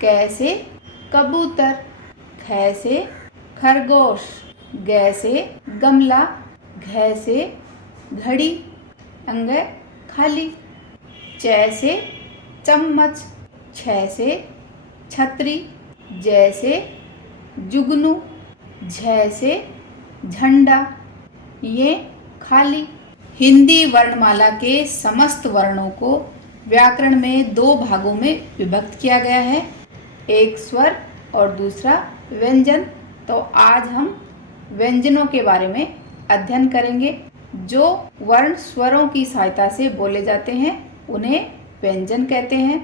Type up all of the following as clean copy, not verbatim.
कै से कबूतर, ख से खरगोश, ग से गमला, घ से घड़ी, अंग खाली, च से चम्मच, छ से छतरी, ज से जुगनू, झ से झंडा, ये खाली। हिंदी वर्णमाला के समस्त वर्णों को व्याकरण में दो भागों में विभक्त किया गया है, एक स्वर और दूसरा व्यंजन। तो आज हम व्यंजनों के बारे में अध्ययन करेंगे। जो वर्ण स्वरों की सहायता से बोले जाते हैं उन्हें व्यंजन कहते हैं।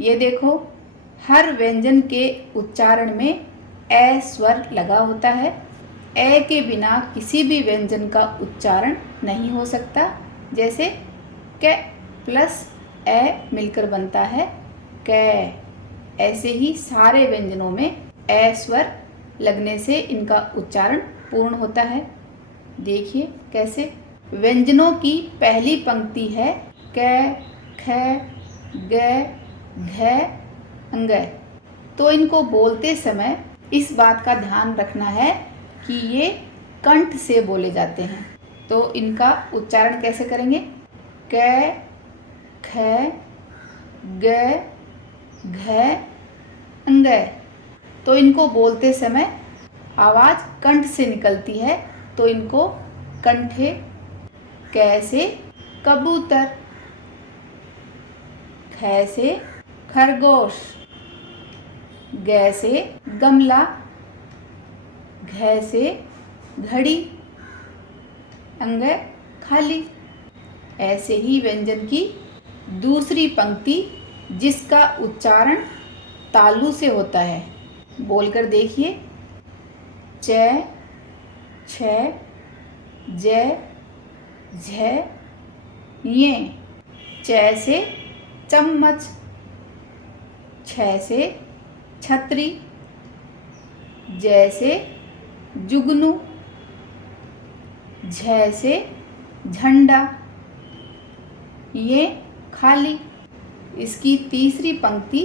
ये देखो, हर व्यंजन के उच्चारण में ए स्वर लगा होता है। ए के बिना किसी भी व्यंजन का उच्चारण नहीं हो सकता। जैसे क प्लस ए मिलकर बनता है कै। ऐसे ही सारे व्यंजनों में ए स्वर लगने से इनका उच्चारण पूर्ण होता है। देखिए कैसे। व्यंजनों की पहली पंक्ति है कै, ख, ग, घ, अंग। तो इनको बोलते समय इस बात का ध्यान रखना है कि ये कंठ से बोले जाते हैं। तो इनका उच्चारण कैसे करेंगे? कै, ख, ग, घ, अंग। तो इनको बोलते समय आवाज़ कंठ से निकलती है, तो इनको कंठे। कै से कबूतर, ख से खरगोश, ग से गमला, घ से घड़ी, अंग खाली। ऐसे ही व्यंजन की दूसरी पंक्ति जिसका उच्चारण तालु से होता है, बोलकर देखिए। च, छ, ज, झ, ये। च से चम्मच, छ से छतरी, ज से जुगनू, झ से झंडा, ये खाली। इसकी तीसरी पंक्ति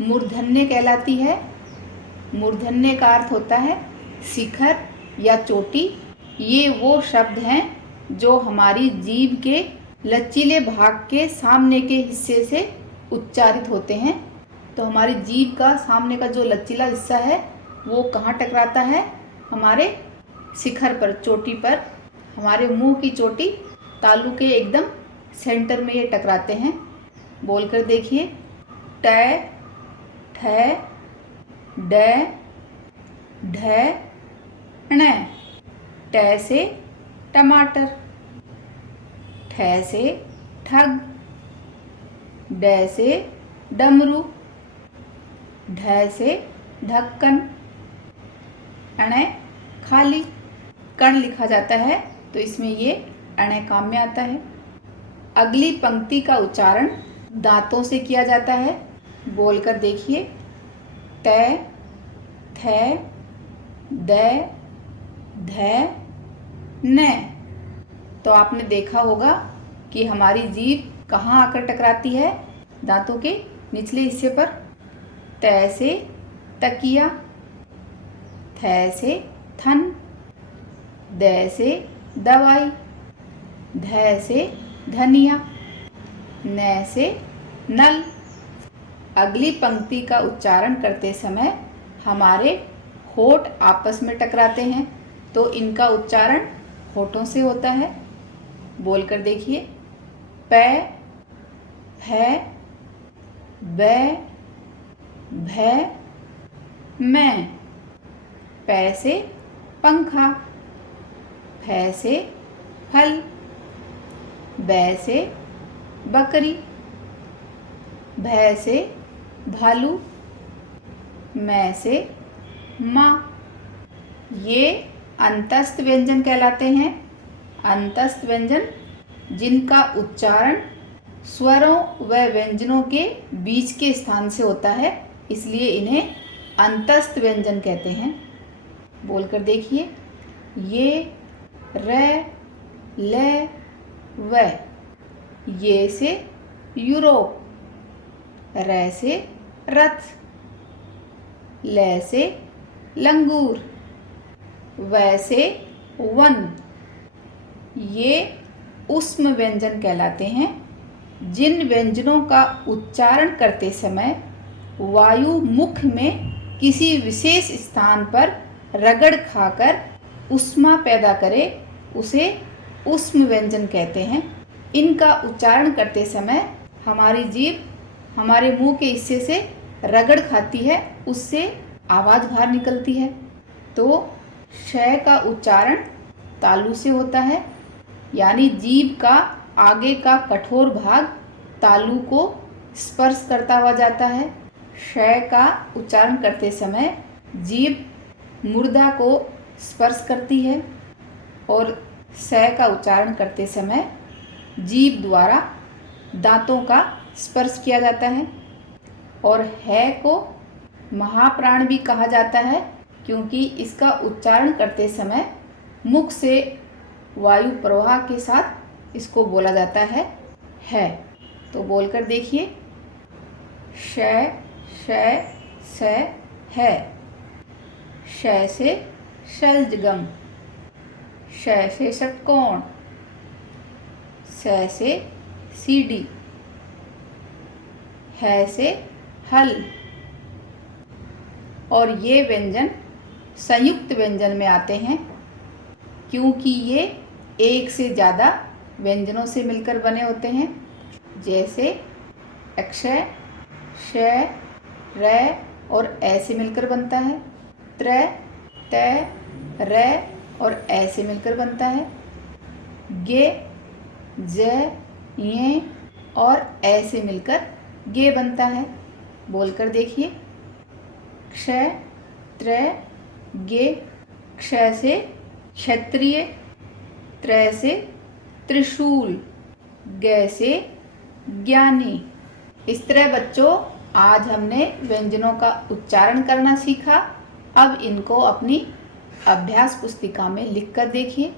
मूर्धन्य कहलाती है। मूर्धन्य का अर्थ होता है शिखर या चोटी। ये वो शब्द हैं जो हमारी जीभ के लचीले भाग के सामने के हिस्से से उच्चारित होते हैं। तो हमारी जीभ का सामने का जो लचीला हिस्सा है वो कहाँ टकराता है? हमारे शिखर पर, चोटी पर। हमारे मुंह की चोटी तालु के एकदम सेंटर में ये टकराते हैं। बोलकर देखिए। ट, ठ, ड, ढ, ण। ट से टमाटर, ठ से ठग, ड से डमरू, ढ से ढक्कन, अण खाली। कण लिखा जाता है तो इसमें ये अण काम में आता है। अगली पंक्ति का उच्चारण दांतों से किया जाता है। बोलकर देखिए। त, थ, द, ध, न। तो आपने देखा होगा कि हमारी जीभ कहाँ आकर टकराती है? दांतों के निचले हिस्से पर। त से तकिया, थ से थन, द से दवाई, ध से धनिया, न से नल। अगली पंक्ति का उच्चारण करते समय हमारे होठ आपस में टकराते हैं, तो इनका उच्चारण होठों से होता है। बोलकर देखिए। प, फ, ब, भ, म। प से पंखा, फ से फल, ब से बकरी, भ से भालू, म से माँ। ये अंतस्थ व्यंजन कहलाते हैं। अंतस्थ व्यंजन जिनका उच्चारण स्वरों व व्यंजनों के बीच के स्थान से होता है, इसलिए इन्हें अंतस्थ व्यंजन कहते हैं। बोलकर देखिए। ये, र, ल, व। ये से यूरोप, र से रथ, ल से लंगूर, व से वन। ये ऊष्म व्यंजन कहलाते हैं। जिन व्यंजनों का उच्चारण करते समय वायु मुख में किसी विशेष स्थान पर रगड़ खाकर ऊष्मा पैदा करे उसे ऊष्म व्यंजन कहते हैं। इनका उच्चारण करते समय हमारी जीभ हमारे मुंह के हिस्से से रगड़ खाती है, उससे आवाज़ बाहर निकलती है। तो श का उच्चारण तालु से होता है, यानी जीभ का आगे का कठोर भाग तालु को स्पर्श करता हुआ जाता है। श का उच्चारण करते समय जीभ मुर्दा को स्पर्श करती है और स का उच्चारण करते समय जीभ द्वारा दांतों का स्पर्श किया जाता है। और है को महाप्राण भी कहा जाता है, क्योंकि इसका उच्चारण करते समय मुख से वायु प्रवाह के साथ इसको बोला जाता है। तो बोलकर देखिए, श स है। श से शलजगम, श से षटकोण, स से सीढ़ी, है से हल। और ये व्यंजन संयुक्त व्यंजन में आते हैं, क्योंकि ये एक से ज़्यादा व्यंजनों से मिलकर बने होते हैं। जैसे अक्षय श, र और ए से मिलकर बनता है, त्र, त, र और ए से मिलकर बनता है, गे, ज, ये और ए से मिलकर गे बनता है। बोलकर देखिए, क्ष, त्र, गे। क्ष से क्षत्रिय, त्र से त्रिशूल, ग से ज्ञानी। इस तरह बच्चों आज हमने व्यंजनों का उच्चारण करना सीखा। अब इनको अपनी अभ्यास पुस्तिका में लिखकर देखिए।